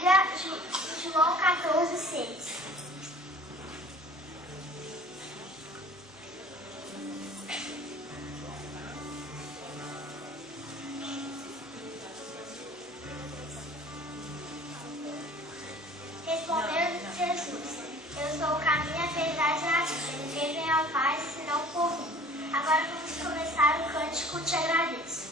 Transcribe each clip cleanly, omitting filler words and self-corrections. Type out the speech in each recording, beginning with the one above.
Bíblia, João 14:6. Respondeu Jesus: Eu sou o caminho, a verdade e a vida. Ninguém vem ao Pai senão por mim. Agora vamos começar o cântico Te Agradeço.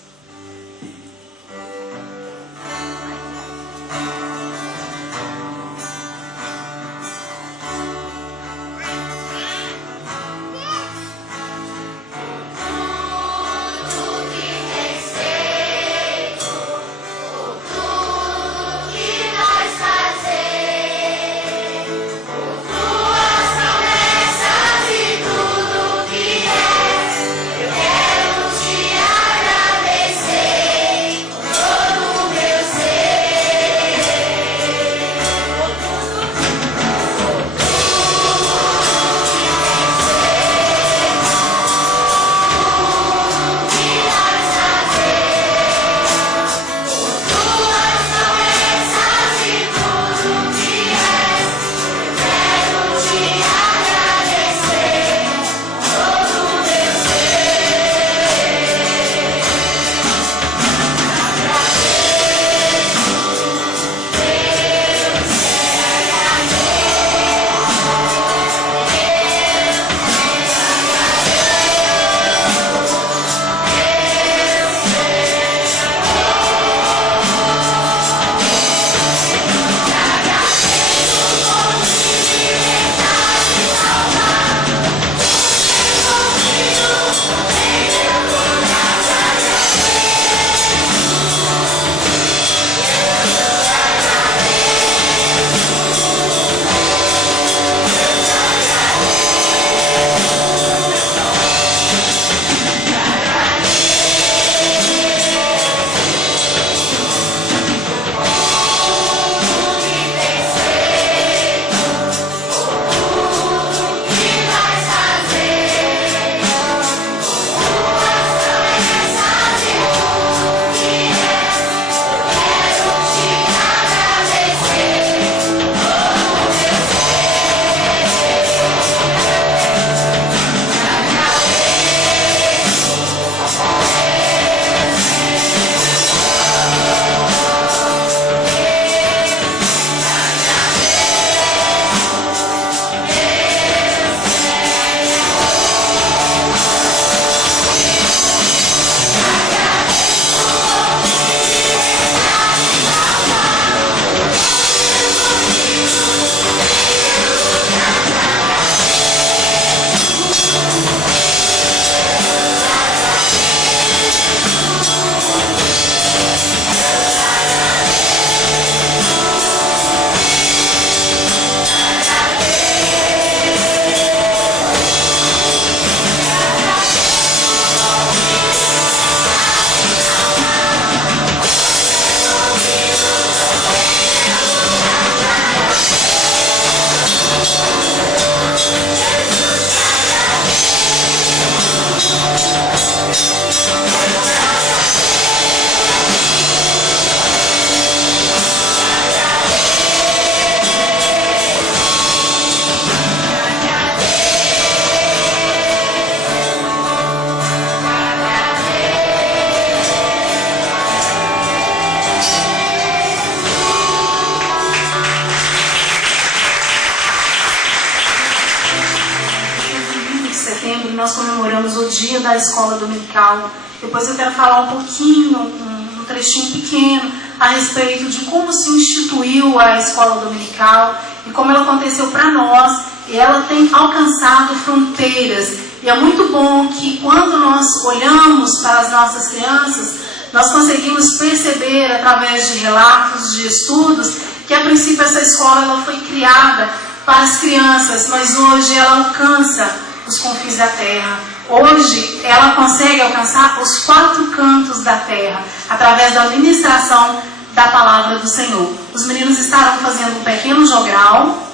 Nós comemoramos o dia da escola dominical. Depois eu quero falar um pouquinho, um trechinho pequeno, a respeito de como se instituiu a escola dominical e como ela aconteceu para nós. E ela tem alcançado fronteiras. E é muito bom que quando nós olhamos para as nossas crianças, nós conseguimos perceber através de relatos, de estudos, que a princípio essa escola ela foi criada para as crianças, mas hoje ela alcança os confins da terra. Hoje ela consegue alcançar os 4 cantos da terra através da ministração da palavra do Senhor. Os meninos estarão fazendo um pequeno jogral.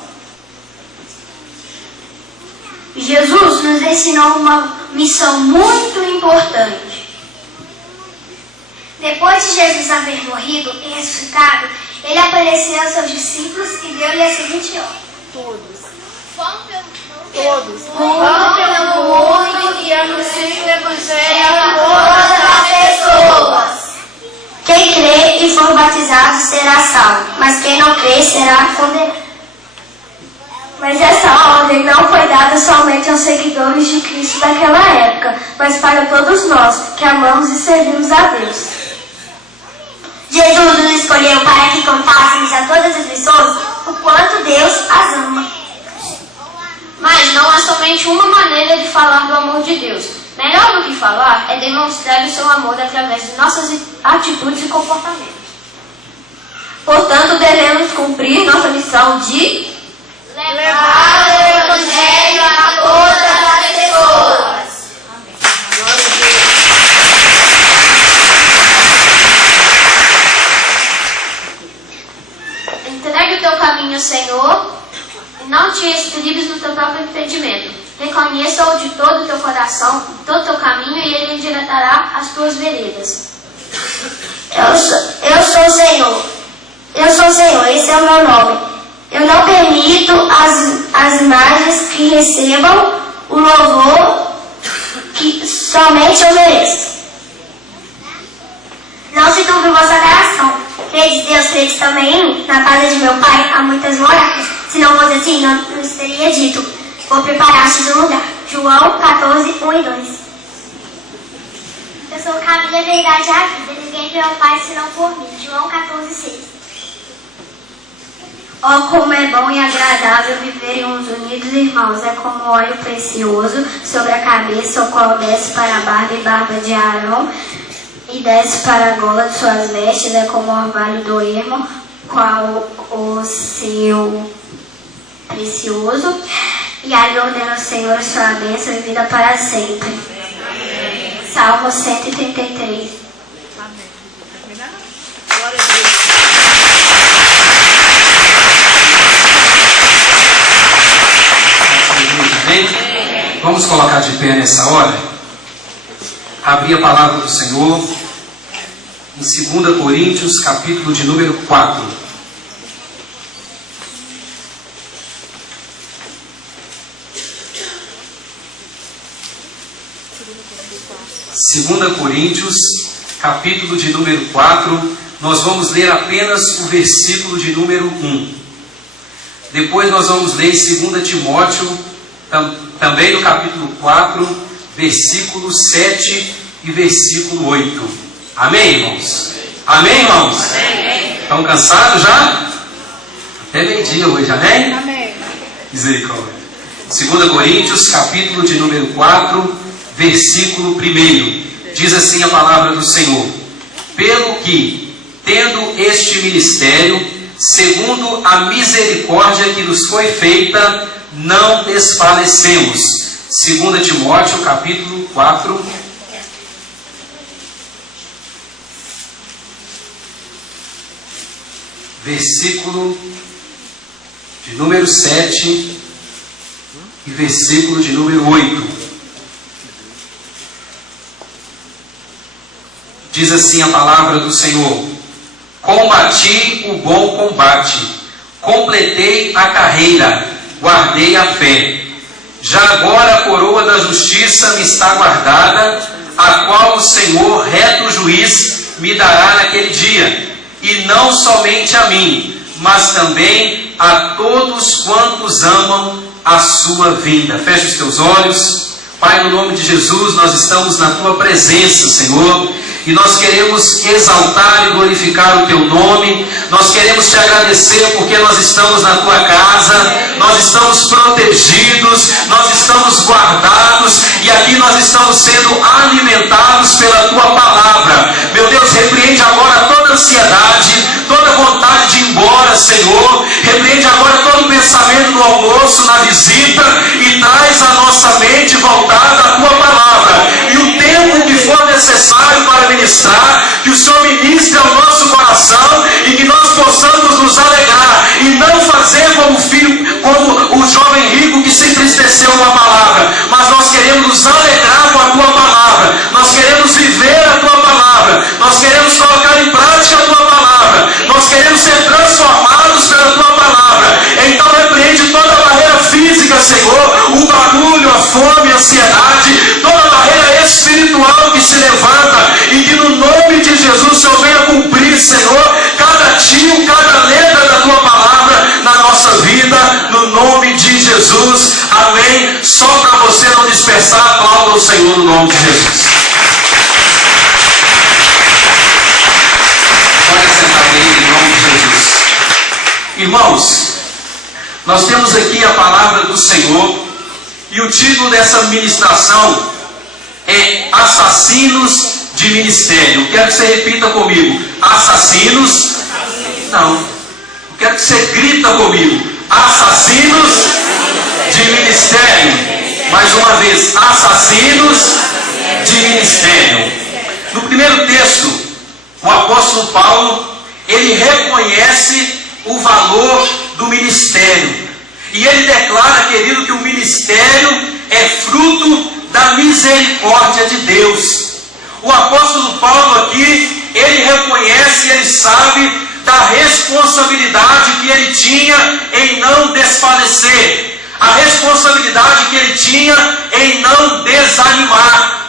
Jesus nos ensinou uma missão muito importante. Depois de Jesus haver morrido e ressuscitado, ele apareceu aos seus discípulos e deu-lhe a seguinte ordem: Todos. Vão pelo mundo e anunciem o Evangelho a todas as pessoas. Quem crê e for batizado será salvo, mas quem não crê será condenado. Mas essa ordem não foi dada somente aos seguidores de Cristo daquela época, mas para todos nós que amamos e servimos a Deus. Jesus nos escolheu para que contássemos a todas as pessoas o quanto Deus as ama. Mas não há somente uma maneira de falar do amor de Deus. Melhor do que falar é demonstrar o seu amor através de nossas atitudes e comportamentos. Portanto, devemos cumprir nossa missão de levar o Evangelho a todas as pessoas. Entregue o teu caminho ao Senhor e não te estribes no teu próprio entendimento. Reconheça-o de todo o teu coração, de todo o teu caminho, e ele endireitará as tuas veredas. Eu sou o Senhor. Eu sou o Senhor, esse é o meu nome. Eu não permito as imagens que recebam o louvor que somente eu mereço. Não se turbe o vosso coração. Credes Deus, credes também em mim. Na casa de meu pai há muitas moradas. Se não fosse assim, não teria dito: vou preparar-te um lugar. João 14, 1 e 2. Eu sou o caminho, a verdade e a vida. Ninguém vê ao Pai senão por mim. João 14, 6. Oh, como é bom e agradável viverem uns unidos, irmãos. É como óleo precioso sobre a cabeça, o qual desce para a barba e barba de Arão, e desce para a gola de suas vestes. É como o orvalho do ermo, qual o seu precioso. E ali ordena o Senhor sua bênção e vida para sempre. Amém. Salmo 133. Amém. Glória a Deus. Amém? Vamos colocar de pé nessa hora. Abrir a palavra do Senhor em 2 Coríntios, capítulo de número 4. 2 Coríntios, capítulo de número 4, nós vamos ler apenas o versículo de número 1. Depois nós vamos ler em 2 Timóteo, também no capítulo 4, versículo 7 e versículo 8. Amém, irmãos? Amém, irmãos? Amém. Estão cansados já? Até meio-dia hoje, amém? Amém. Misericórdia. 2 Coríntios, capítulo de número 4, versículo 1. Diz assim a palavra do Senhor: pelo que, tendo este ministério, segundo a misericórdia que nos foi feita, não desfalecemos. 2 Timóteo, capítulo 4, versículo de número 7 e versículo de número 8. Diz assim a palavra do Senhor: combati o bom combate, completei a carreira, guardei a fé. Já agora a coroa da justiça me está guardada, a qual o Senhor, reto juiz, me dará naquele dia, e não somente a mim, mas também a todos quantos amam a sua vinda. Feche os teus olhos. Pai, no nome de Jesus, nós estamos na tua presença, Senhor, e nós queremos exaltar e glorificar o teu nome. Nós queremos te agradecer porque nós estamos na tua casa, nós estamos protegidos, nós estamos guardados, e aqui nós estamos sendo alimentados pela tua palavra. Meu Deus, repreende agora toda ansiedade, toda vontade de ir embora, Senhor. Repreende agora todo pensamento no almoço, na visita, e traz a nossa mente voltada à tua palavra. E o tempo que for necessário para ministrar, que o Senhor ministre ao nosso coração, e que nós possamos nos alegrar e não fazer como o jovem rico que se entristeceu com a palavra, mas nós queremos nos alegrar com a tua palavra, nós queremos viver a tua palavra, nós queremos colocar em prática a tua palavra, nós queremos ser transformados ao Senhor no nome de Jesus. Pode sentar aí em nome de Jesus. Irmãos, nós temos aqui a palavra do Senhor e o título dessa ministração é Assassinos de Ministério. Eu quero que você repita comigo. Assassinos. Não. Eu quero que você grita comigo. Assassinos de Ministério. Mais uma vez. Assassinos de Ministério. No primeiro texto, o apóstolo Paulo, ele reconhece o valor do ministério. E ele declara, querido, que o ministério é fruto da misericórdia de Deus. O apóstolo Paulo aqui, ele reconhece, ele sabe da responsabilidade que ele tinha em não desfalecer, a responsabilidade que ele tinha em não desanimar.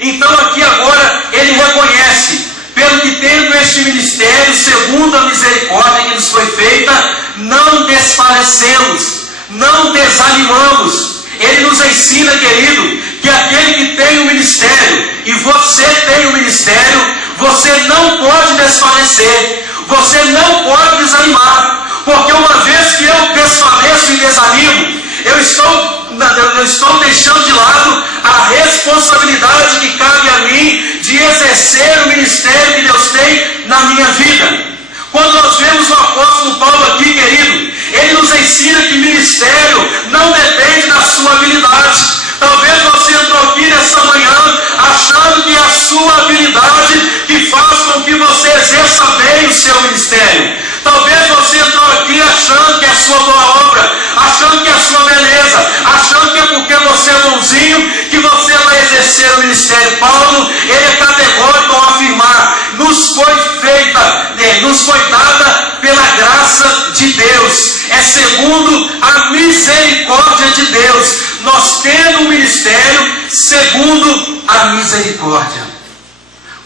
Então aqui agora ele reconhece, pelo que tendo este ministério, segundo a misericórdia que nos foi feita, não desfalecemos, não desanimamos. Ele nos ensina, querido, que aquele que tem um ministério, e você tem um ministério, você não pode desfalecer, você não pode desanimar, porque uma vez que eu desfaleço e desanimo, eu estou deixando de lado a responsabilidade que cabe a mim de exercer o ministério que Deus tem na minha vida. Quando nós vemos o apóstolo Paulo aqui, querido, ele nos ensina que ministério não depende da sua habilidade. Talvez você entrou aqui nessa manhã achando que é a sua habilidade que faz com que você exerça bem o seu ministério. Talvez você entrou aqui achando que é a sua boa obra, achando que é a sua beleza, achando que é porque você é bonzinho que você vai exercer o ministério. Paulo, ele é categórico ao afirmar, nos foi dada pela graça de Deus, é segundo a misericórdia de Deus, nós temos um ministério segundo a misericórdia.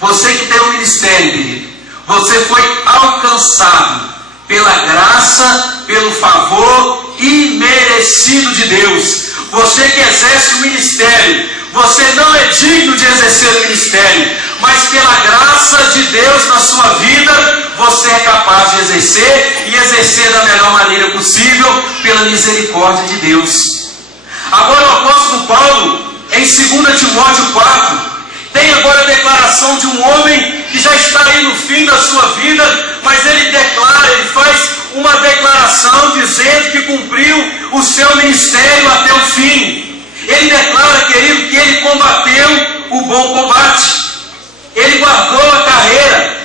Você que tem um ministério, querido, você foi alcançado pela graça, pelo favor imerecido de Deus. Você que exerce o ministério, você não é digno de exercer o ministério, mas pela graça de Deus na sua vida, você é capaz de exercer e exercer da melhor maneira possível pela misericórdia de Deus. Agora o apóstolo Paulo, em 2 Timóteo 4, tem agora a declaração de um homem que já está aí no fim da sua vida, mas ele declara, ele faz uma declaração dizendo que cumpriu o seu ministério até o fim. Ele declara, querido, que ele combateu o bom combate, ele guardou a carreira.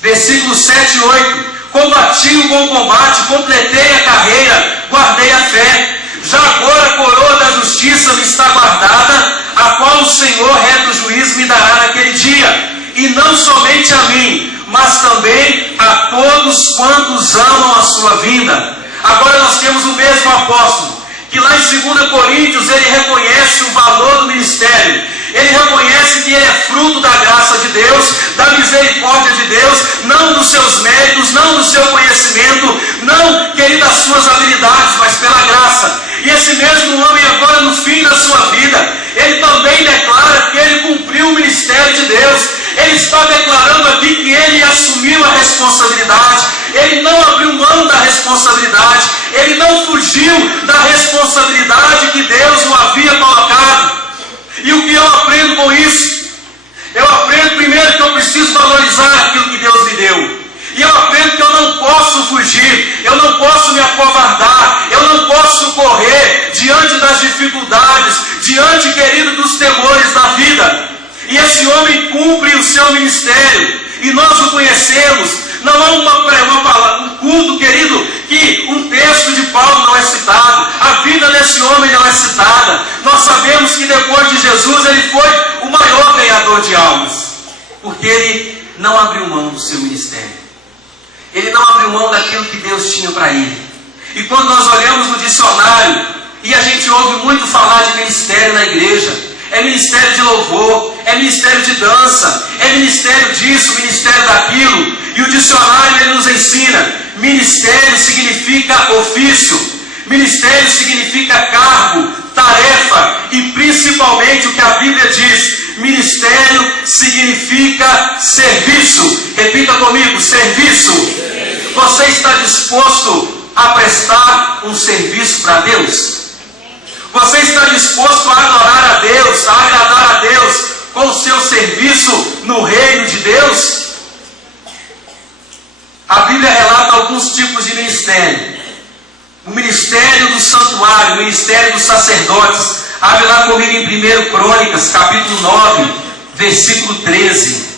Versículos 7 e 8: combati o bom combate, completei a carreira, guardei a fé. Já agora a coroa da justiça me está guardada, a qual o Senhor, reto juiz, me dará naquele dia. E não somente a mim, mas também a todos quantos amam a sua vinda. Agora nós temos o mesmo apóstolo, que lá em 2 Coríntios ele reconhece o valor do ministério. Ele reconhece que ele é fruto da graça de Deus, da misericórdia de Deus, não dos seus méritos, não do seu conhecimento, não, querido, das suas habilidades, mas pela graça. E esse mesmo homem agora no fim da sua vida, ele também declara que ele cumpriu o ministério de Deus. Ele está declarando aqui que ele assumiu a responsabilidade, ele não abriu mão da responsabilidade, ele não fugiu da responsabilidade que Deus o havia colocado. E o que eu aprendo com isso? Eu aprendo primeiro que eu preciso valorizar aquilo que Deus me deu. E eu aprendo que eu não posso fugir, eu não posso me acovardar, eu não posso correr diante das dificuldades, diante, querido, dos temores da vida. E esse homem cumpre o seu ministério, e nós o conhecemos. Não há um culto, querido, que um texto de Paulo não é citado, a vida desse homem não é citada. Nós sabemos que depois de Jesus ele foi o maior ganhador de almas, porque ele não abriu mão do seu ministério. Ele não abriu mão daquilo que Deus tinha para ele. E quando nós olhamos no dicionário, e a gente ouve muito falar de ministério na igreja, é ministério de louvor, é ministério de dança, é ministério disso, ministério daquilo. E o dicionário ele nos ensina, ministério significa ofício, ministério significa cargo, tarefa e principalmente o que a Bíblia diz: ministério significa serviço. Repita comigo: serviço. Você está disposto a prestar um serviço para Deus? Você está disposto a adorar a Deus, a agradar a Deus com o seu serviço no reino de Deus? A Bíblia relata alguns tipos de ministério. O ministério do santuário, o ministério dos sacerdotes. Abre lá comigo em 1 Crônicas, capítulo 9, versículo 13.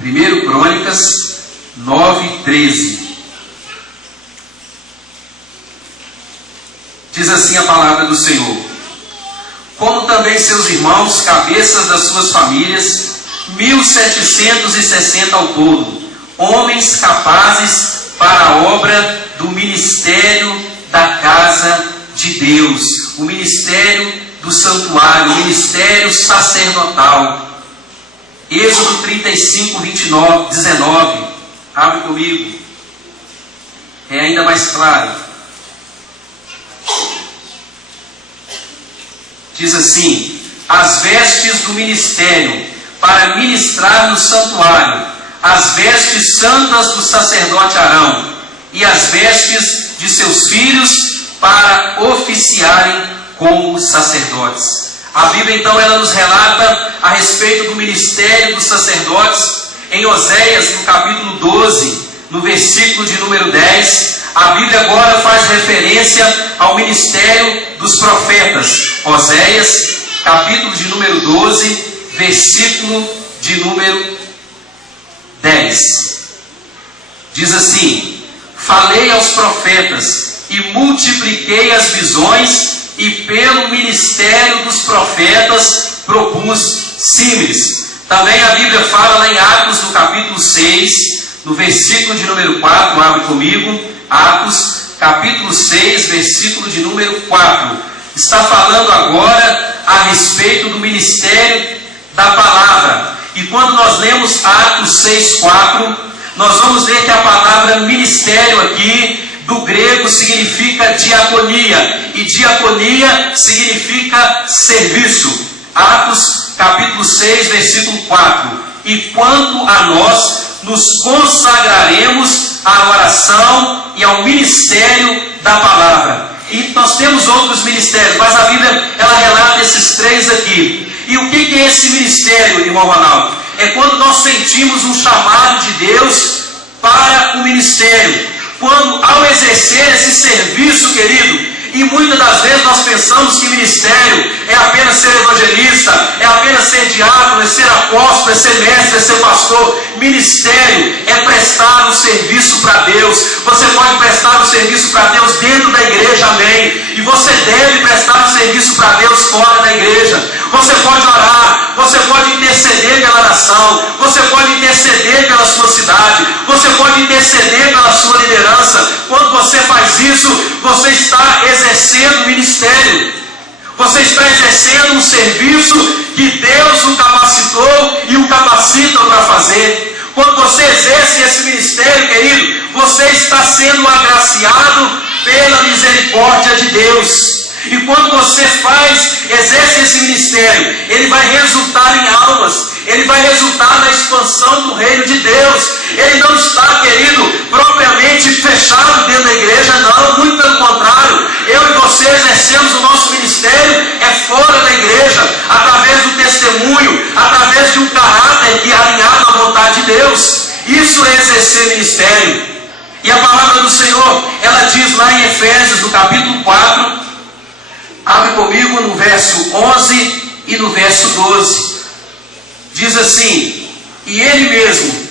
1 Crônicas 9, 13. Diz assim a palavra do Senhor: como também seus irmãos, cabeças das suas famílias, 1760 ao todo, homens capazes para a obra do ministério da casa de Deus, o ministério do santuário, o ministério sacerdotal. Êxodo 35, 19. Abre comigo. É ainda mais claro. Diz assim: as vestes do ministério para ministrar no santuário, as vestes santas do sacerdote Arão, e as vestes de seus filhos para oficiarem como sacerdotes. A Bíblia então ela nos relata a respeito do ministério dos sacerdotes. Em Oséias, no capítulo 12, no versículo de número 10, a Bíblia agora faz referência ao ministério dos profetas. Oséias, capítulo de número 12, versículo de número 10. Diz assim: falei aos profetas e multipliquei as visões, e pelo ministério dos profetas propus símiles. Também a Bíblia fala lá em Atos, no capítulo 6, no versículo de número 4, abre comigo, Atos, capítulo 6, versículo de número 4. Está falando agora a respeito do ministério da palavra. E quando nós lemos Atos 6, 4, nós vamos ver que a palavra ministério aqui, do grego, significa diaconia, e diaconia significa serviço. Atos, capítulo 6, versículo 4. E quanto a nós, nos consagraremos à oração e ao ministério da palavra. E nós temos outros ministérios, mas a Bíblia ela relata esses três aqui. E o que é esse ministério, irmão Ronaldo? É quando nós sentimos um chamado de Deus para o ministério. Quando, ao exercer esse serviço, querido, e muitas das vezes nós pensamos que ministério é apenas ser evangelista, é apenas ser diácono, é ser apóstolo, é ser mestre, é ser pastor. Ministério é prestar um serviço para Deus. Você pode prestar um serviço para Deus dentro da igreja, amém. E você deve prestar um serviço para Deus fora da igreja. Você pode orar, você pode interceder pela nação, você pode interceder pela sua cidade, você pode interceder pela sua liderança. Quando você faz isso, você está exercendo ministério. Você está exercendo um serviço que Deus o capacitou e o capacita para fazer. Quando você exerce esse ministério, querido, você está sendo agraciado pela misericórdia de Deus. E quando você exerce esse ministério, ele vai resultar em almas, ele vai resultar na expansão do reino de Deus. Ele não está, querido, propriamente fechado dentro da igreja, não, muito pelo contrário. Eu e você exercemos o nosso ministério fora da igreja, através do testemunho, através de um caráter que é alinhado à vontade de Deus. Isso é exercer ministério. E a palavra do Senhor, ela diz lá em Efésios, no capítulo 4, abre comigo no verso 11 e no verso 12. Diz assim: e ele mesmo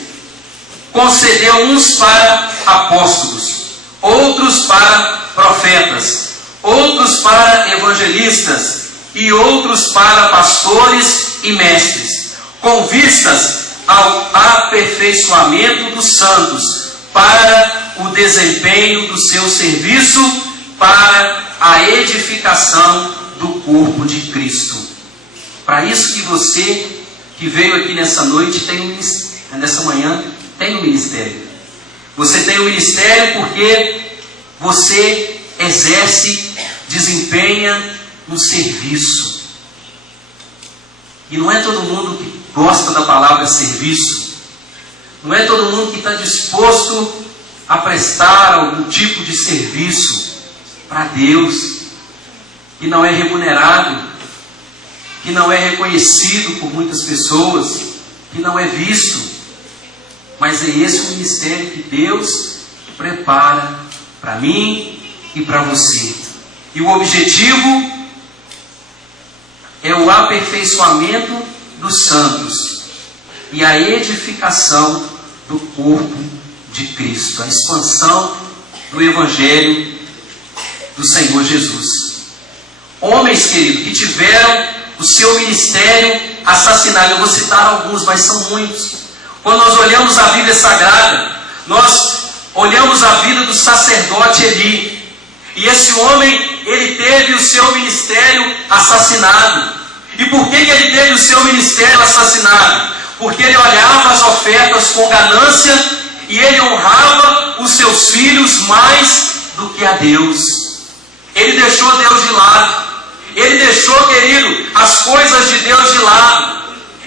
concedeu uns para apóstolos, outros para profetas, outros para evangelistas e outros para pastores e mestres, com vistas ao aperfeiçoamento dos santos, para o desempenho do seu serviço, para a edificação do corpo de Cristo. Para isso que você que veio aqui nessa noite, nessa manhã, tem um ministério. Você tem o ministério porque você exerce, desempenha um serviço. E não é todo mundo que gosta da palavra serviço. Não é todo mundo que está disposto a prestar algum tipo de serviço para Deus, que não é remunerado, que não é reconhecido por muitas pessoas, que não é visto. Mas é esse o ministério que Deus prepara para mim e para você. E o objetivo é o aperfeiçoamento dos santos e a edificação do corpo de Cristo, a expansão do Evangelho do Senhor Jesus. Homens, queridos, que tiveram o seu ministério assassinado. Eu vou citar alguns, mas são muitos. Quando nós olhamos a Bíblia Sagrada, nós olhamos a vida do sacerdote Eli. E esse homem, ele teve o seu ministério assassinado. E por que ele teve o seu ministério assassinado? Porque ele olhava as ofertas com ganância e ele honrava os seus filhos mais do que a Deus. Ele deixou Deus de lado. Ele deixou, querido, as coisas de Deus de lado.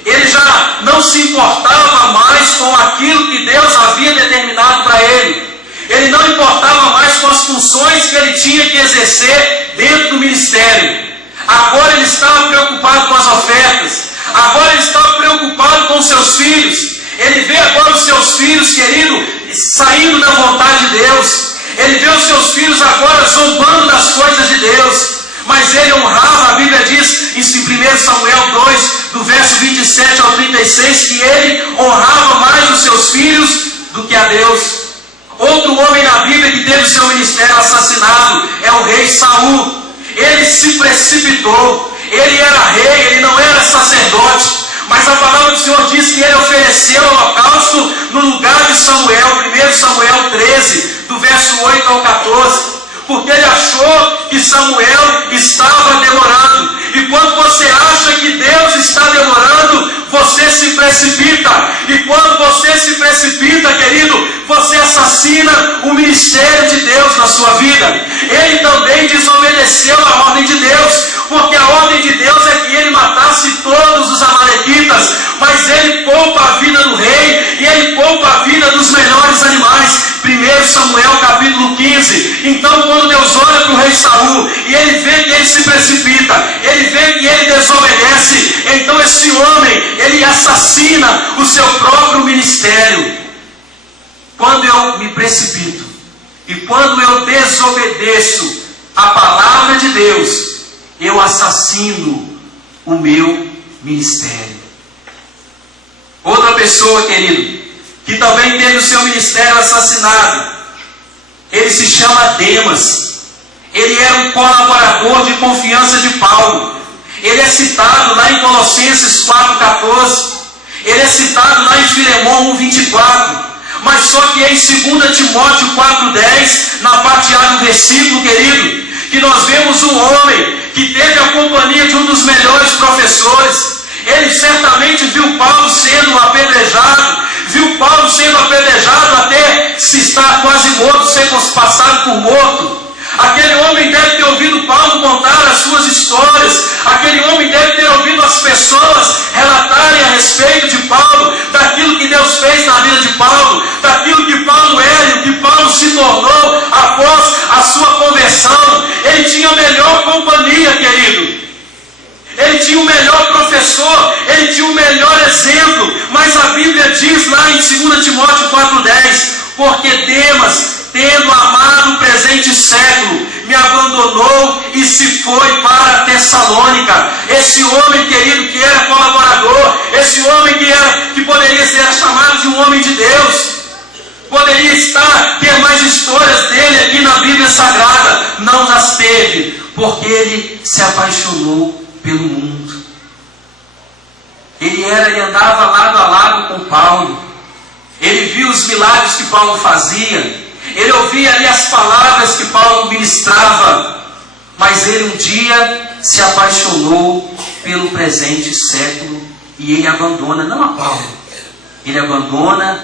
Ele já não se importava mais com aquilo que Deus havia determinado para ele. Ele não importava mais com as funções que ele tinha que exercer dentro do ministério. Agora ele estava preocupado com as ofertas. Agora ele estava preocupado com os seus filhos. Ele vê agora os seus filhos, querido, saindo da vontade de Deus. Ele vê os seus filhos agora zombando das coisas de Deus. Mas ele honrava, a Bíblia diz em 1 Samuel 2, do verso 27 ao 36, que ele honrava mais os seus filhos do que a Deus. Outro homem na Bíblia que teve o seu ministério assassinado é o rei Saul. Ele se precipitou, ele era rei, ele não era sacerdote, mas a palavra do Senhor diz que ele ofereceu holocausto no lugar de Samuel, 1 Samuel 13, do verso 8 ao 14. Porque ele achou que Samuel estava demorando. E quando você acha que Deus está demorando, você se precipita. E quando você se precipita, querido, você assassina o ministério de Deus na sua vida. Ele também desobedeceu a ordem de Deus, porque a ordem de Deus é que ele matasse todos os amalequitas, mas ele poupa a vida do rei e ele poupa a vida dos melhores animais. 1 Samuel capítulo 15. Então quando Deus olha para o rei Saul e ele vê que ele se precipita, ele vê que ele desobedece, então esse homem, ele assassina o seu próprio ministério. Quando eu me precipito e quando eu desobedeço a palavra de Deus, eu assassino o meu ministério. Outra pessoa, querido, que também teve o seu ministério assassinado, ele se chama Demas. Ele era um colaborador de confiança de Paulo. Ele é citado lá em Colossenses 4,14. Ele é citado lá em Filemão 1,24. Mas só que é em 2 Timóteo 4,10, na parte A do versículo, querido, que nós vemos um homem que teve a companhia de um dos melhores professores. Ele certamente viu Paulo sendo apedrejado, viu Paulo sendo apedrejado até se estar quase morto, ser passado por morto. Aquele homem deve ter ouvido Paulo contar as suas histórias. Aquele homem deve ter ouvido as pessoas relatarem a respeito de Paulo, daquilo que Deus fez na vida de Paulo, daquilo que Paulo era e o que Paulo se tornou após a sua conversão. Ele tinha a melhor companhia, querido. Ele tinha o melhor professor, ele tinha o melhor exemplo. Mas a Bíblia diz lá em 2 Timóteo 4,10, porque Demas, tendo amado o presente século, me abandonou e se foi para Tessalônica. Esse homem, querido, que era colaborador, esse homem que poderia ser chamado de um homem de Deus, poderia ter mais histórias dele aqui na Bíblia Sagrada, não as teve, porque ele se apaixonou pelo mundo. Ele andava lado a lado com Paulo. Ele viu os milagres que Paulo fazia. Ele ouvia ali as palavras que Paulo ministrava. Mas ele um dia se apaixonou pelo presente século e ele abandona, não a Paulo, ele abandona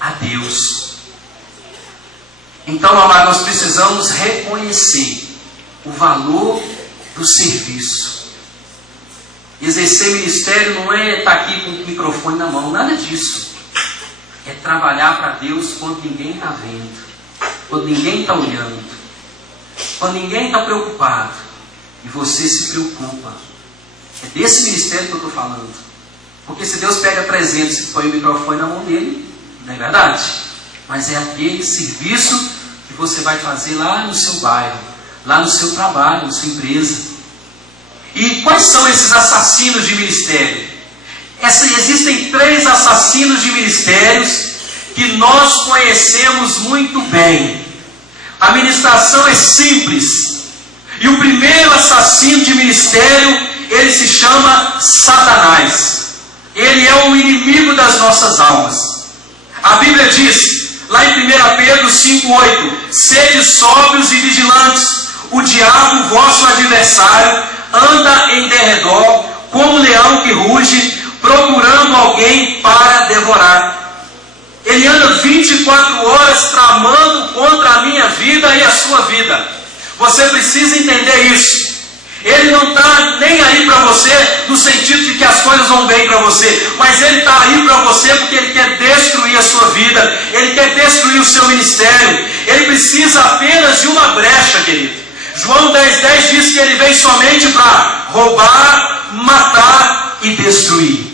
a Deus. Então, amado, nós precisamos reconhecer o valor do serviço. Exercer ministério não é estar aqui com o microfone na mão, nada disso. É trabalhar para Deus quando ninguém está vendo, quando ninguém está olhando, quando ninguém está preocupado, e você se preocupa. É desse ministério que eu estou falando. Porque se Deus pega 300 e põe o microfone na mão dele, não é verdade? Mas é aquele serviço que você vai fazer lá no seu bairro, lá no seu trabalho, na sua empresa. E quais são esses assassinos de ministério? Existem 3 assassinos de ministérios que nós conhecemos muito bem. A ministração é simples. E o primeiro assassino de ministério, ele se chama Satanás. Ele é o inimigo das nossas almas. A Bíblia diz, lá em 1 Pedro 5,8: sede sóbrios e vigilantes, o diabo, vosso adversário, anda em derredor, como leão que ruge, procurando alguém para devorar. Ele anda 24 horas tramando contra a minha vida e a sua vida. Você precisa entender isso. Ele não está nem aí para você no sentido de que as coisas vão bem para você, mas ele está aí para você porque ele quer destruir a sua vida, ele quer destruir o seu ministério. Ele precisa apenas de uma brecha, querido. João 10,10 diz que ele vem somente para roubar, matar e destruir.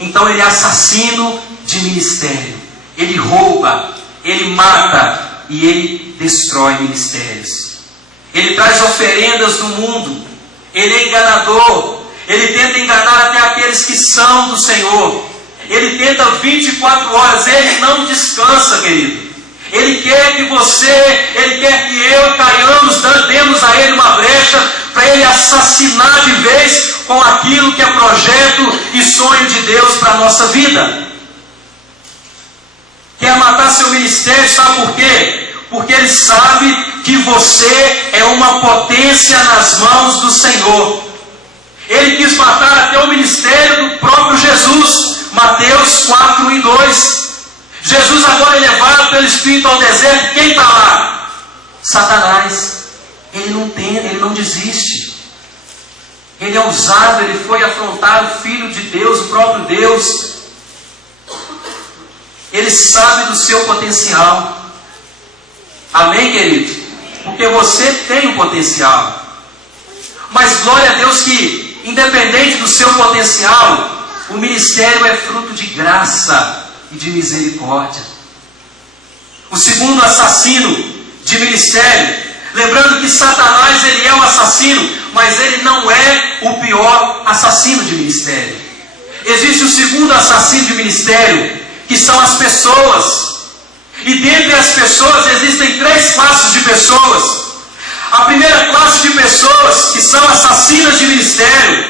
Então ele é assassino de ministério. Ele rouba, ele mata e ele destrói ministérios. Ele traz oferendas do mundo. Ele é enganador. Ele tenta enganar até aqueles que são do Senhor. Ele tenta 24 horas. Ele não descansa, querido. Ele quer que você, ele quer que eu caiamos, demos a ele uma brecha para ele assassinar de vez com aquilo que é projeto e sonho de Deus para a nossa vida. Quer matar seu ministério, sabe por quê? Porque ele sabe que você é uma potência nas mãos do Senhor. Ele quis matar até o ministério do próprio Jesus. Mateus 4:2. Jesus agora é levado pelo Espírito ao deserto. Quem está lá? Satanás. Ele não desiste. Ele é ousado, ele foi afrontar o Filho de Deus, o próprio Deus. Ele sabe do seu potencial. Amém, querido? Porque você tem um potencial. Mas glória a Deus que, independente do seu potencial, o ministério é fruto de graça e de misericórdia. O segundo assassino de ministério, lembrando que Satanás ele é um assassino, mas ele não é o pior assassino de ministério. Existe o segundo assassino de ministério, que são as pessoas. E dentre as pessoas existem 3 classes de pessoas. A primeira classe de pessoas que são assassinas de ministério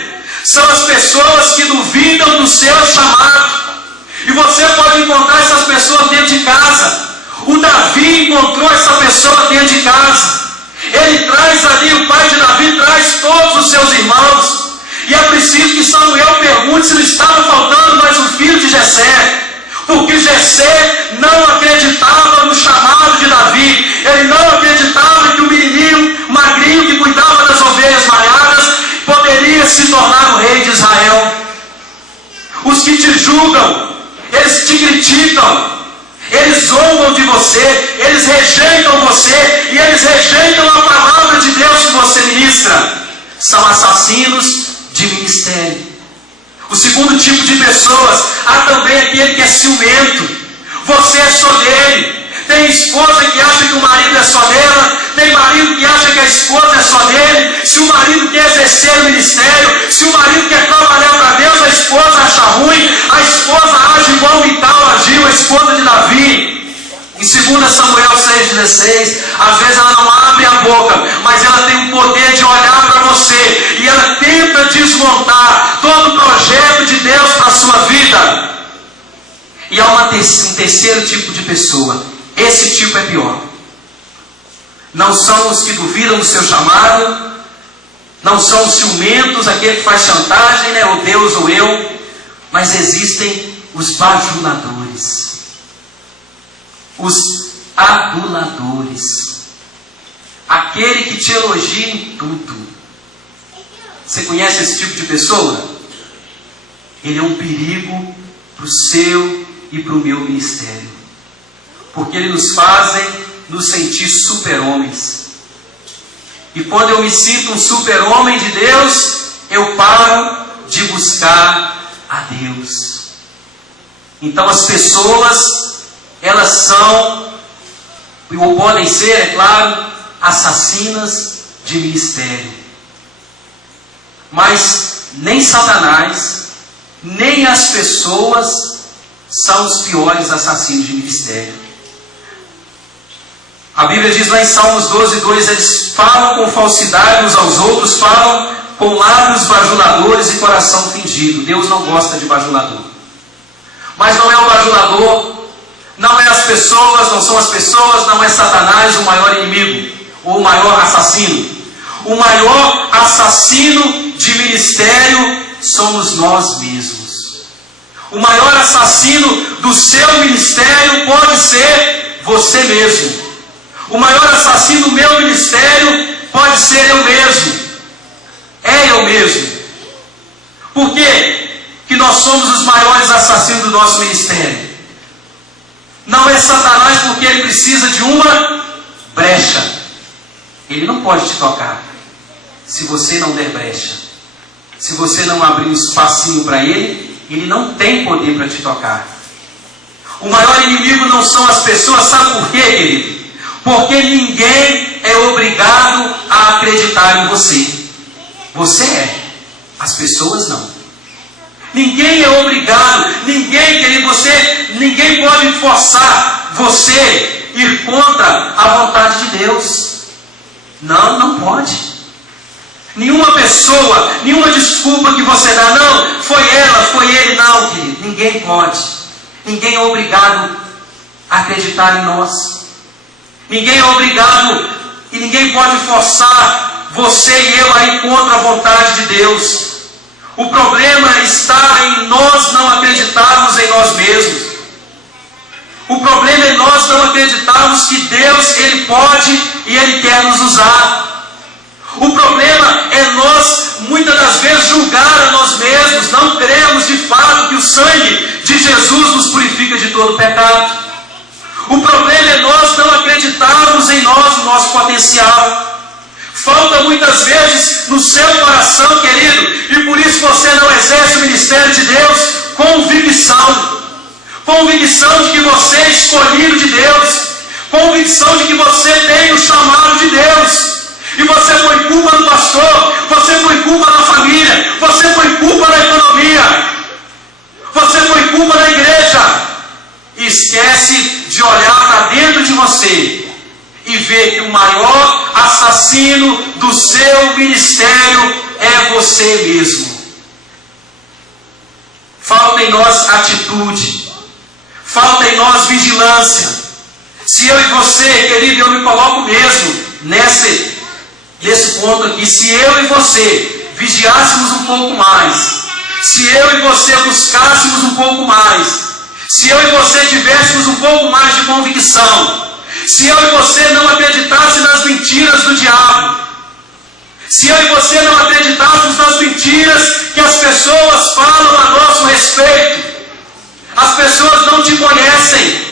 são as pessoas que duvidam do seu chamado. E você pode encontrar essas pessoas dentro de casa. O Davi encontrou essa pessoa dentro de casa. Ele traz ali, o pai de Davi traz todos os seus irmãos. E é preciso que Samuel pergunte se não estava faltando mais um filho de Jessé. Porque Jessé não acreditava no chamado de Davi. Ele não acreditava que o menininho magrinho que cuidava das ovelhas malhadas poderia se tornar o rei de Israel. Os que te julgam, eles te criticam, eles zombam de você, eles rejeitam você e eles rejeitam a palavra de Deus que você ministra. São assassinos de ministério. O segundo tipo de pessoas, há também aquele que é ciumento. Você é só dele. Tem esposa que acha que o marido é só dela. Tem marido que acha que a esposa é só dele. Se o marido quer exercer o ministério, se o marido quer trabalhar para Deus, a esposa acha ruim. A esposa age igual Mical agiu, a esposa de Davi. Em 2 Samuel 6,16, às vezes ela não abre a boca, mas ela tem o poder de olhar para você e ela tenta desmontar todo o projeto de Deus para a sua vida. E há um terceiro tipo de pessoa. Esse tipo é pior. Não são os que duvidam do seu chamado, não são os ciumentos, aquele que faz chantagem, né? Ou Deus ou eu, mas existem os bajuladores. Os aduladores. Aquele que te elogia em tudo. Você conhece esse tipo de pessoa? Ele é um perigo para o seu e para o meu ministério. Porque ele nos fazem nos sentir super-homens. E quando eu me sinto um super-homem de Deus, eu paro de buscar a Deus. Então as pessoas, elas são, ou podem ser, é claro, assassinas de ministério. Mas nem Satanás, nem as pessoas são os piores assassinos de ministério. A Bíblia diz lá em Salmos 12:2, eles falam com falsidade uns aos outros, falam com lábios bajuladores e coração fingido. Deus não gosta de bajulador. Mas não é o bajulador, não é as pessoas, não são as pessoas, não é Satanás o maior inimigo, ou o maior assassino. O maior assassino de ministério somos nós mesmos. O maior assassino do seu ministério pode ser você mesmo. O maior assassino do meu ministério pode ser eu mesmo. É eu mesmo. Por quê que nós somos os maiores assassinos do nosso ministério? Não é Satanás, porque ele precisa de uma brecha. Ele não pode te tocar se você não der brecha. Se você não abrir um espacinho para ele, ele não tem poder para te tocar. O maior inimigo não são as pessoas, sabe por quê, querido? Porque ninguém é obrigado a acreditar em você. Você é, as pessoas não. Ninguém é obrigado, ninguém pode forçar você ir contra a vontade de Deus. Não pode. Nenhuma pessoa, nenhuma desculpa que você dá, não, foi ela, foi ele, não, querido. Ninguém pode. Ninguém é obrigado a acreditar em nós. Ninguém é obrigado e ninguém pode forçar você e eu a ir contra a vontade de Deus. O problema está em nós não acreditarmos em nós mesmos. O problema é nós não acreditarmos que Deus, Ele pode e Ele quer nos usar. O problema é nós, muitas das vezes, julgar a nós mesmos. Não cremos de fato que o sangue de Jesus nos purifica de todo pecado. O problema é nós não acreditarmos em nós, no nosso potencial. Falta muitas vezes no seu coração, querido, e por isso você não exerce o ministério de Deus, convicção. Convicção de que você é escolhido de Deus. Convicção de que você tem o chamado de Deus. E você põe culpa no pastor, você põe culpa na família, você põe culpa na economia, você põe culpa na igreja. E esquece de olhar para dentro de você e ver que o maior assassino do seu ministério é você mesmo. Falta em nós atitude, falta em nós vigilância. Se eu e você, querido, eu me coloco mesmo nesse ponto aqui, se eu e você vigiássemos um pouco mais, se eu e você buscássemos um pouco mais, se eu e você tivéssemos um pouco mais de convicção, se eu e você não acreditasse nas mentiras do diabo, se eu e você não acreditássemos nas mentiras que as pessoas falam a nosso respeito. As pessoas não te conhecem,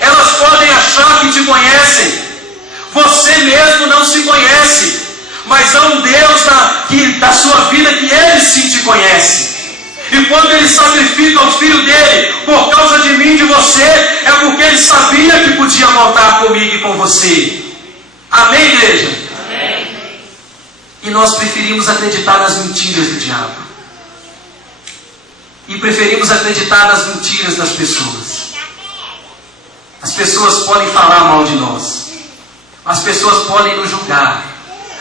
elas podem achar que te conhecem, você mesmo não se conhece, mas há um Deus da sua vida que Ele sim te conhece. E quando Ele sacrifica o Filho dEle por causa de mim e de você, é porque Ele sabia que podia contar comigo e com você. Amém, igreja? Amém. E nós preferimos acreditar nas mentiras do diabo. E preferimos acreditar nas mentiras das pessoas. As pessoas podem falar mal de nós. As pessoas podem nos julgar.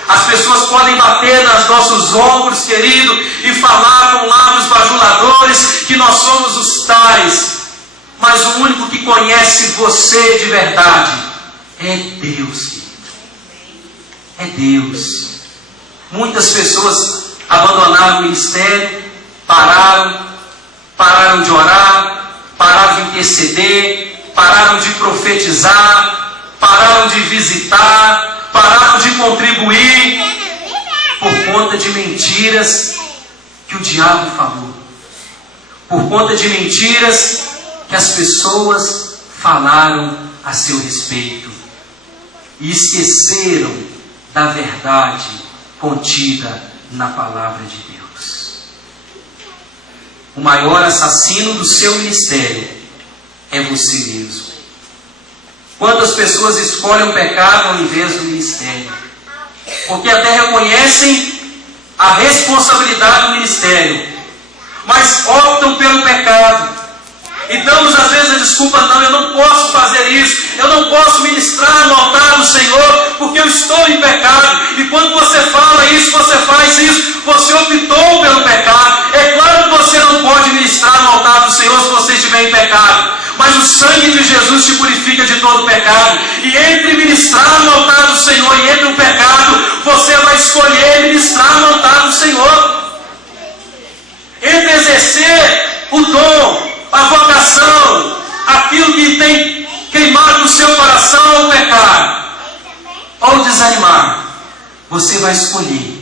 As pessoas podem bater nos nossos ombros, querido, e falar com lábios bajuladores que nós somos os tais. Mas o único que conhece você de verdade é Deus, querido. É Deus. Muitas pessoas abandonaram o ministério, pararam de orar, pararam de interceder, pararam de profetizar, pararam de visitar, pararam de contribuir por conta de mentiras que o diabo falou, por conta de mentiras que as pessoas falaram a seu respeito e esqueceram da verdade contida na palavra de Deus. O maior assassino do seu ministério é você mesmo. Quantas pessoas escolhem o pecado ao invés do ministério? Porque até reconhecem a responsabilidade do ministério, mas optam pelo pecado. E damos às vezes a desculpa: não, eu não posso fazer isso, eu não posso ministrar no altar do Senhor, porque eu estou em pecado. E quando você fala isso, você faz isso, você optou pelo pecado. É claro que você não pode ministrar no altar do Senhor se você estiver em pecado, mas o sangue de Jesus te purifica de todo pecado. E entre ministrar no altar do Senhor e entre o pecado, você vai escolher ministrar no altar do Senhor. Entre exercer o dom, a vocação, aquilo que tem queimado no seu coração, ou pecar, ou desanimar, você vai escolher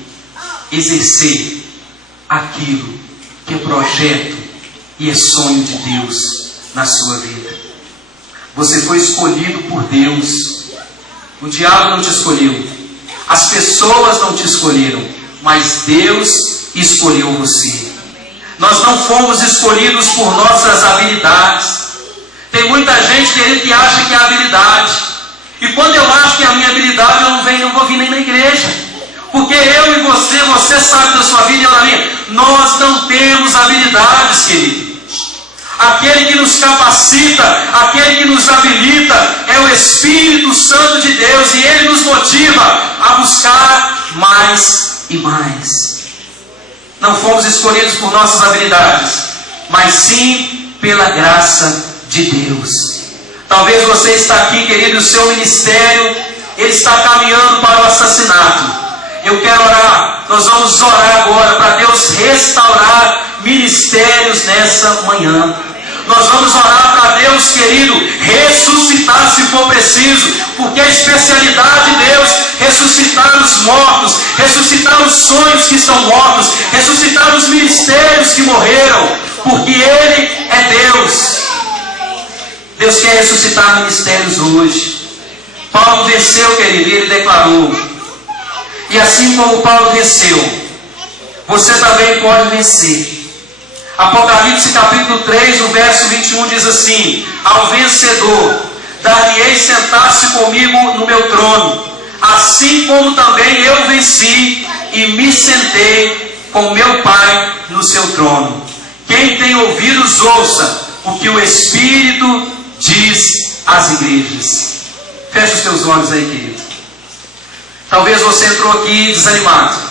exercer aquilo que é projeto e é sonho de Deus na sua vida. Você foi escolhido por Deus. O diabo não te escolheu, as pessoas não te escolheram, mas Deus escolheu você. Nós não fomos escolhidos por nossas habilidades. Tem muita gente, querido, que acha que é habilidade. E quando eu acho que é a minha habilidade, eu não vou vir nem na igreja. Porque eu e você sabe da sua vida e eu da minha. Nós não temos habilidades, querido. Aquele que nos capacita, aquele que nos habilita, é o Espírito Santo de Deus. E Ele nos motiva a buscar mais e mais. Não fomos escolhidos por nossas habilidades, mas sim pela graça de Deus. Talvez você está aqui, querido, e o seu ministério, ele está caminhando para o assassinato. Eu quero orar, nós vamos orar agora para Deus restaurar ministérios nessa manhã. Nós vamos orar para Deus, querido, ressuscitar se for preciso, porque a especialidade de Deus é ressuscitar os mortos, ressuscitar os sonhos que estão mortos, ressuscitar os ministérios que morreram, porque Ele é Deus. Deus quer ressuscitar ministérios hoje. Paulo venceu, querido, e ele declarou. E assim como Paulo venceu, você também pode vencer. Apocalipse capítulo 3, o verso 21 diz assim: ao vencedor dar-lhe-ei sentar-se comigo no meu trono, assim como também eu venci e me sentei com meu Pai no seu trono. Quem tem ouvidos, ouça o que o Espírito diz às igrejas. Feche os teus olhos aí, querido. Talvez você entrou aqui desanimado.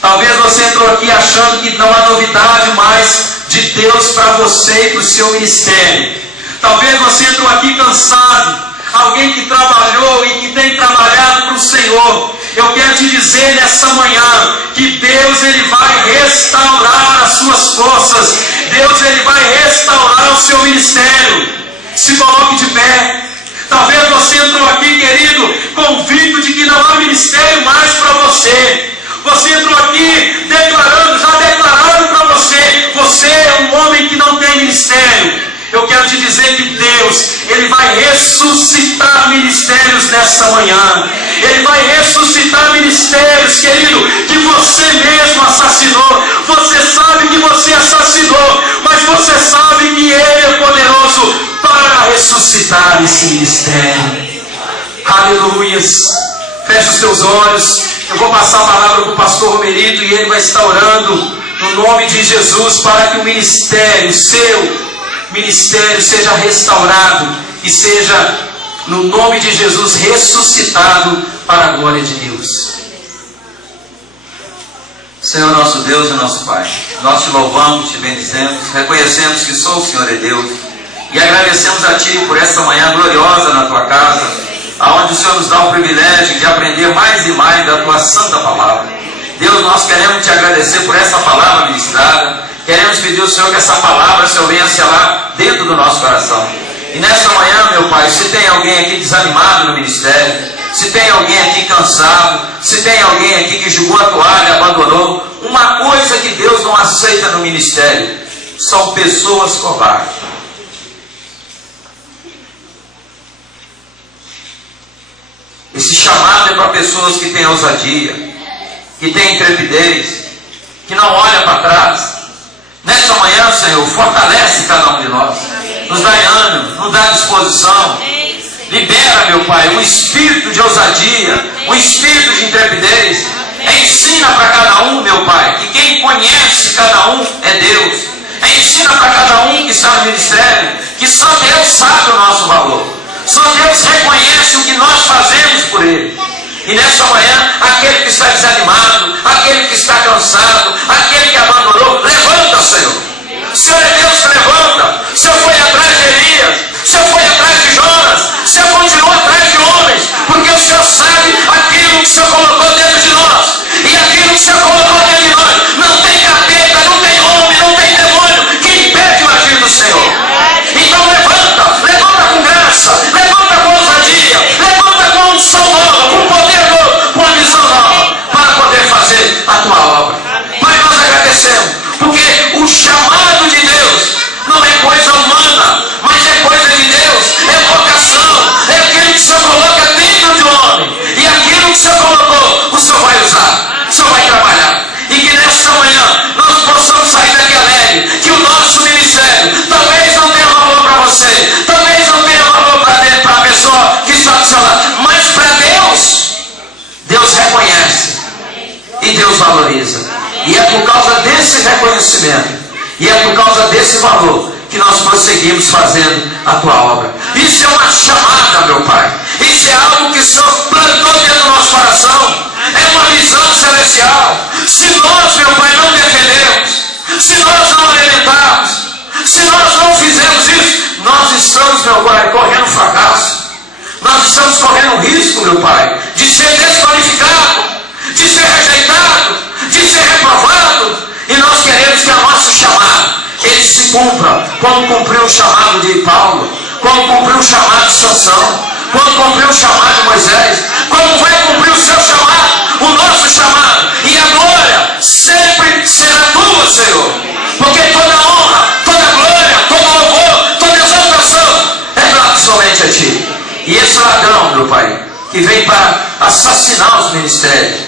Talvez você entrou aqui achando que não há novidade mais de Deus para você e para o seu ministério. Talvez você entrou aqui cansado, alguém que trabalhou e que tem trabalhado para o Senhor. Eu quero te dizer nessa manhã que Deus ele vai restaurar as suas forças. Deus ele vai restaurar o seu ministério. Se coloque de pé. Talvez você entrou aqui, querido, convicto de que não há ministério mais para você. Você entrou aqui declarando, já declararam para você, você é um homem que não tem ministério. Eu quero te dizer que Deus, Ele vai ressuscitar ministérios nessa manhã. Ele vai ressuscitar ministérios, querido, que você mesmo assassinou. Você sabe que você assassinou, mas você sabe que Ele é poderoso para ressuscitar esse ministério. Aleluias. Feche os teus olhos. Eu vou passar a palavra para o pastor Romerito e ele vai estar orando no nome de Jesus para que o ministério, o seu ministério, seja restaurado e seja, no nome de Jesus, ressuscitado para a glória de Deus. Senhor nosso Deus e nosso Pai, nós te louvamos, te bendizemos, reconhecemos que só o Senhor é Deus e agradecemos a Ti por esta manhã gloriosa na Tua casa, aonde o Senhor nos dá o privilégio de aprender mais e mais da Tua santa palavra. Deus, nós queremos Te agradecer por essa palavra ministrada. Queremos pedir ao Senhor que essa palavra, Senhor, venha selar dentro do nosso coração. E nessa manhã, meu Pai, se tem alguém aqui desanimado no ministério, se tem alguém aqui cansado, se tem alguém aqui que jogou a toalha, abandonou, uma coisa que Deus não aceita no ministério são pessoas covardes. Esse chamado é para pessoas que têm ousadia, que têm intrepidez, que não olham para trás. Nessa manhã, Senhor, fortalece cada um de nós, nos dá ânimo, nos dá disposição. Libera, meu Pai, um espírito de ousadia, um espírito de intrepidez. Ensina para cada um, meu Pai, que quem conhece cada um é Deus. Ensina para cada um que está no ministério, que só Deus sabe o nosso valor. Só Deus reconhece o que nós fazemos por Ele. E nessa manhã, aquele que está desanimado, aquele que está cansado, aquele que abandonou, levanta, Senhor. O Senhor é Deus que levanta. O Senhor foi atrás de Elias, o Senhor foi atrás de Jonas, o Senhor continua atrás de homens, porque o Senhor sabe aquilo que o Senhor colocou dentro de nós. E aquilo que o Senhor colocou dentro de nós, não tem capeta, não tem homem, não tem demônio que impede o agir do Senhor. Então levanta com graça, levanta com ousadia, levanta com unção nova, com poder novo, com a visão nova, para poder fazer a tua obra. Pai, nós agradecemos, porque o chamado de Deus não é coisa humana, mas é coisa de Deus, é vocação, é aquilo que o Senhor coloca dentro de um homem, e aquilo que o Senhor colocou, o Senhor vai usar, o Senhor vai trabalhar, e que nesta manhã nós possamos sair daqui alegre, que o nosso ministério talvez não tenha valor para você, talvez não tenha valor para a pessoa que está do seu lado, mas para Deus, Deus reconhece, e Deus valoriza, e é por causa desse reconhecimento, e é por causa desse valor que nós prosseguimos fazendo a tua obra. Isso é uma chamada, meu Pai. Isso é algo que o Senhor plantou dentro do nosso coração. É uma visão celestial. Se nós, meu Pai, não defendemos, se nós não alimentarmos, se nós não fizermos isso, nós estamos, meu Pai, correndo fracasso. Nós estamos correndo risco, meu Pai, de ser desqualificado, de ser rejeitado, de ser reprovado. E nós queremos que o nosso chamado, ele se cumpra, como cumpriu o chamado de Paulo, como cumpriu o chamado de Sansão, como cumpriu o chamado de Moisés, como vai cumprir o seu chamado, o nosso chamado. E a glória sempre será tua, Senhor, porque toda honra, toda glória, todo louvor, toda exaltação é dada somente a Ti. E esse ladrão, meu Pai, que vem para assassinar os ministérios,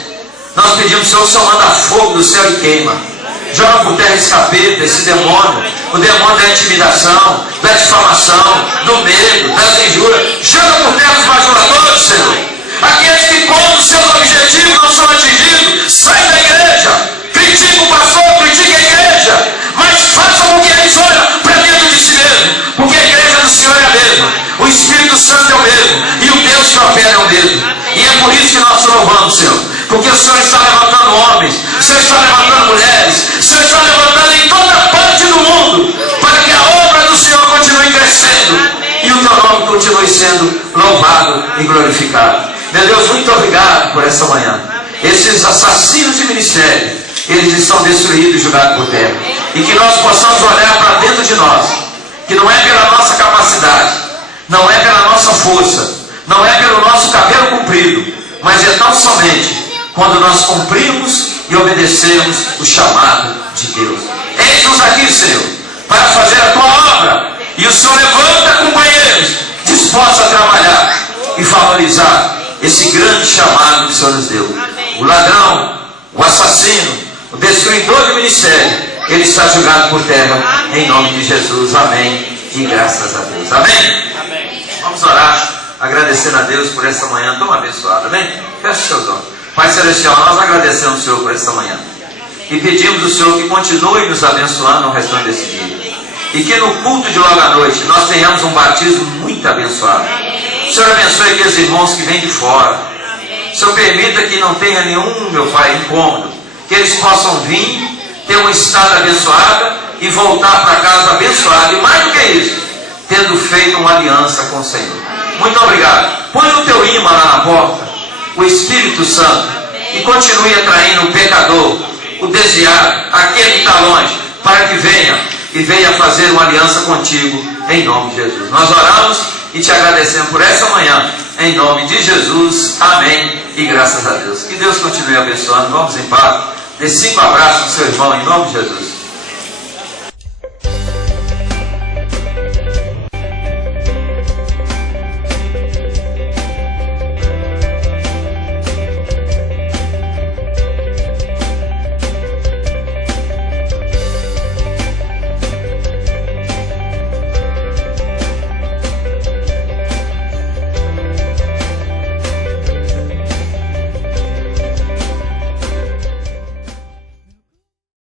nós pedimos, Senhor, o Senhor manda fogo do céu e queima. Joga por terra esse capeta, esse demônio, o demônio da intimidação, da difamação, do medo, das injúrias. Joga por terra os bajuladores, Senhor. Aqueles que, quando seus objetivos não são atingidos, saem da igreja, critica o pastor, critica a igreja, mas faça com que eles olhem para dentro de si mesmo, porque a igreja do Senhor é a mesma, o Espírito Santo é o mesmo, e o Deus que opera é o mesmo. E é por isso que nós te louvamos, Senhor, porque o Senhor está levantando homens, o Senhor está levantando mulheres, o Senhor está levantando em toda parte do mundo, para que a obra do Senhor continue crescendo e o teu nome continue sendo louvado e glorificado. Meu Deus, muito obrigado por essa manhã. Esses assassinos de ministério, eles estão destruídos e jogados por terra. E que nós possamos olhar para dentro de nós, que não é pela nossa capacidade, não é pela nossa força, não é pelo nosso cabelo comprido, mas é tão somente quando nós cumprimos e obedecemos o chamado de Deus. Eis-nos aqui, Senhor, para fazer a tua obra. E o Senhor levanta companheiros dispostos a trabalhar e valorizar esse grande chamado que o Senhor nos deu. O ladrão, o assassino, o destruidor do ministério, ele está jogado por terra em nome de Jesus. Amém. E graças a Deus. Amém? Vamos orar, agradecendo a Deus por essa manhã tão abençoada. Amém? Feche seus olhos. Pai Celestial, nós agradecemos o Senhor por essa manhã. E pedimos ao Senhor que continue nos abençoando no restante desse dia. E que no culto de logo à noite nós tenhamos um batismo muito abençoado. O Senhor abençoe aqueles irmãos que vêm de fora. O Senhor permita que não tenha nenhum, meu Pai, incômodo. Que eles possam vir, ter uma estada abençoada e voltar para casa abençoado. E mais do que isso, tendo feito uma aliança com o Senhor. Muito obrigado. Põe o teu imã lá na porta, o Espírito Santo, e continue atraindo o pecador, o desviado, aquele que está longe, para que venha e venha fazer uma aliança contigo em nome de Jesus. Nós oramos e te agradecemos por essa manhã, em nome de Jesus, amém, e graças a Deus. Que Deus continue abençoando, vamos em paz, dê 5 abraços ao seu irmão, em nome de Jesus.